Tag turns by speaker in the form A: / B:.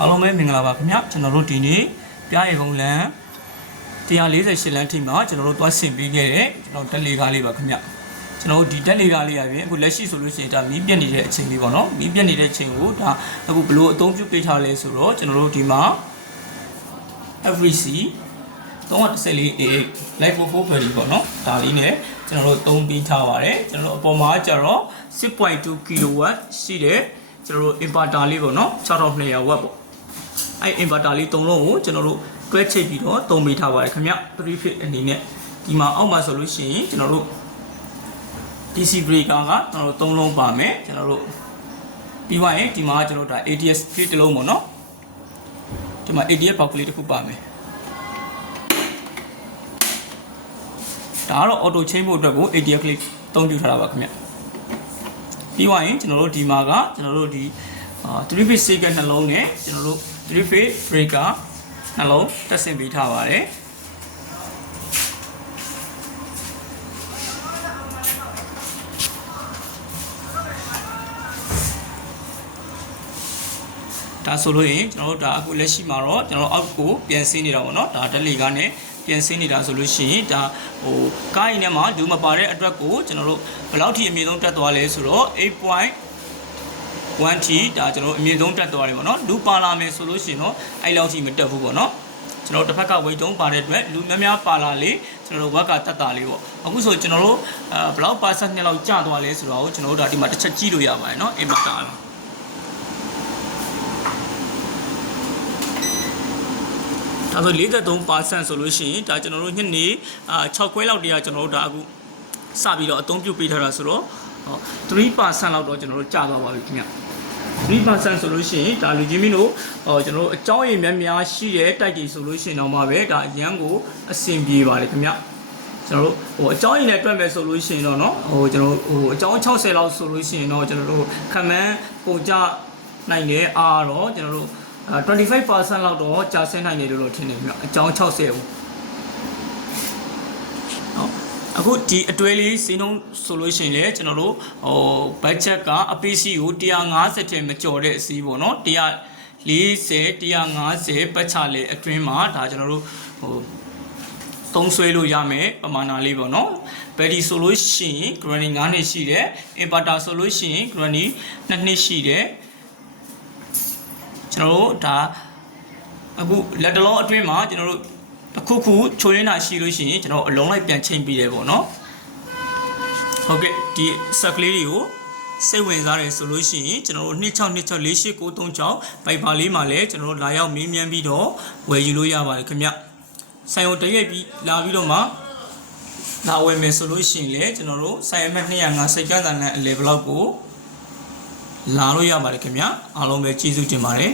A: အားလုံးပဲမင်္ဂလာပါခင်ဗျကျွန်တော်တို့ဒီနေ့ပြရေကုန်းလမ်း148လမ်းထိမှာကျွန်တော်တို့သွားဆင်ပေးခဲ့တဲ့ကျွန်တော်တက်လေကားလေးပါခင်ဗျကျွန်တော်တို့ဒီတက်လေကားလေးရပြင်အခုလက်ရှိဆိုလို့ရှိရင်ဒါမီးပြက်နေတဲ့အချိန်လေးပေါ့နော်မီးပြက်နေတဲ့အချိန်ကိုဒါအခုဘလို့အသုံးပြုပေးထားလဲဆိုတော့ကျွန်တော်တို့ဒီမှာ FVC 314 A Live 4 battery ပေါ့နော်ဒါလေးနဲ့ကျွန်တော်တို့သုံးပေးထားပါတယ်ကျွန်တော်တို့အပေါ်မှာကျတော့6.2 kW ရှိတဲ့ကျွန်တော်တို့ inverter လေးပေါ့နော်6200 watt ပေါ့ အဲ့ inverter လေးသုံးလုံးကိုကျွန်တော်တို့တွဲချိတ်ပြီးတော့သုံးပေးထားပါတယ်ခင်ဗျ3 fit အနေနဲ့ဒီမှာအောက်မှာဆိုလို့ရှိရင်ကျွန်တော်တို့ DC breaker ကကျွန်တော်တို့သုံးလုံးပါမယ်ကျွန်တော်တို့ပြီးသွားရင်ဒီမှာကျွန်တော်တို့ဒါ ATS fit တစ်လုံးပေါ့နော်ဒီမှာ ATS ပေါက်ကလေးတစ်ခုပါမယ်ဒါကတော့ auto chain ဖို့အတွက်ကို ATS ကလေးအသုံးပြုထားတာပါခင်ဗျပြီးသွားရင်ကျွန်တော်တို့ဒီမှာကကျွန်တော်တို့ဒီအာ3 phase second နှလုံးနဲ့ကျွန်တော်တို့ 3 phase breaker နှလုံးတက်ဆင်ပေးထားပါတယ်ဒါဆိုလို့ရင်ကျွန်တော်တို့ဒါအခုလက်ရှိမှာတော့ကျွန်တော်တို့အောက်ကိုပြန်ဆင်းနေတာပေါ့နော်ဒါတက်လီကနေပြန်ဆင်းနေတာဆိုလို့ရှိရင်ဒါဟိုကားရင်ထဲမှာလူမပါတဲ့အတွက်ကိုကျွန်တော်တို့ဘယ်လောက်ထိအမြင့်ဆုံးတက်သွားလဲဆိုတော့8.1 1T ဒါကျွန်တော်တို့အမြင့်ဆုံးတက်သွားတယ်ပေါ့နော်လူပါလာမယ်ဆိုလို့ရှိရင်တော့အဲ့လောက်ထိမတက်ဘူးပေါ့နော်ကျွန်တော်တို့တစ်ဖက်ကဝိတ်တုံးပါတဲ့အတွက်လူများများပါလာလေကျွန်တော်တို့ဝက်ကတက်တာလေးပေါ့အခုဆိုကျွန်တော်တို့အဲဘယ်လောက်ပါဆက်နှစ်လောက်ကျသွားလဲဆိုတော့ကျွန်တော်တို့ဒါဒီမှာတစ်ချက်ကြည့်လို့ရပါတယ်နော်အင်ဗာတာလားဒါဆို43%ဆိုလို့ရှိရင်ဒါကျွန်တော်တို့ညနေအာ6ခွဲလောက်တည်းကကျွန်တော်တို့ဒါအခုစပြီးတော့အသုံးပြုပေးထားတာဆိုတော့ ဟော3%လောက်တော့ကျွန်တော်တို့ကြာသွားပါပြီခင်ဗျ3%ဆိုလို့ရှိရင်ဒါလူကြီးမင်းတို့ဟောကျွန်တော်တို့အကြောင်းရည်များများရှိတဲ့တိုက်ကြီးဆိုလို့ရှိရင်တော့မှာပဲဒါအရန်ကိုအဆင်ပြေပါတယ်ခင်ဗျကျွန်တော်တို့ဟိုအကြောင်းရည်နဲ့တွက်မယ်ဆိုလို့ရှိရင်တော့เนาะဟိုကျွန်တော်တို့ဟိုအကြောင်း60လောက်ဆိုလို့ရှိရင်တော့ကျွန်တော်တို့ခမန်းပုံကြနိုင်တဲ့အားတော့ကျွန်တော်တို့အာ25%လောက်တော့ကြာဆင်းနိုင်တယ်လို့တော့ထင်တယ်ခင်ဗျအကြောင်း60ဘူး အခုဒီအတွဲလေးစီးနှုံးဆိုလို့ရှိရင်လေကျွန်တော်တို့ဟိုဘတ်ဂျက်ကအပီစီကို150ထဲမကျော်တဲ့အစီးပေါ့နော်140 150ပတ်ချလေအတွင်းမှာဒါကျွန်တော်တို့ဟိုသုံးဆွဲလို့ရမယ်ပမာဏလေးပေါ့နော်ဘယ်ဒီဆိုလို့ရှိရင် granny 9နှစ်ရှိတယ် inverter ဆိုလို့ရှိရင် granny 2နှစ်ရှိတယ်ကျွန်တော်တို့ဒါအခုလက်တလုံးအတွင်းမှာကျွန်တော်တို့ တစ်ခုခုချိုးရင်းတာရှိလို့ရှိရင်ကျွန်တော်အလုံးလိုက်ပြန်ချိန်ပြီးတယ်ပေါ့နော်ဟုတ်ကဲ့ဒီဆက်ကလေးတွေကိုစိတ်ဝင်စားတယ်ဆိုလို့ရှိရင်ကျွန်တော်တို့26264893ပိုက်ပါလေးမှာလည်းကျွန်တော်တို့လာရောက်မေးမြန်းပြီးတော့ဝယ်ယူလို့ရပါတယ်ခင်ဗျဆိုင်ုံတရက်ပြီးလာပြီးတော့မှလာဝယ်မယ်ဆိုလို့ရှိရင်လည်းကျွန်တော်တို့ဆိုင်အမှတ်205စိတ်ကန်းတန်တဲ့အလေဘလောက်ကိုလာလို့ရပါတယ်ခင်ဗျအားလုံးပဲကျေးဇူးတင်ပါတယ်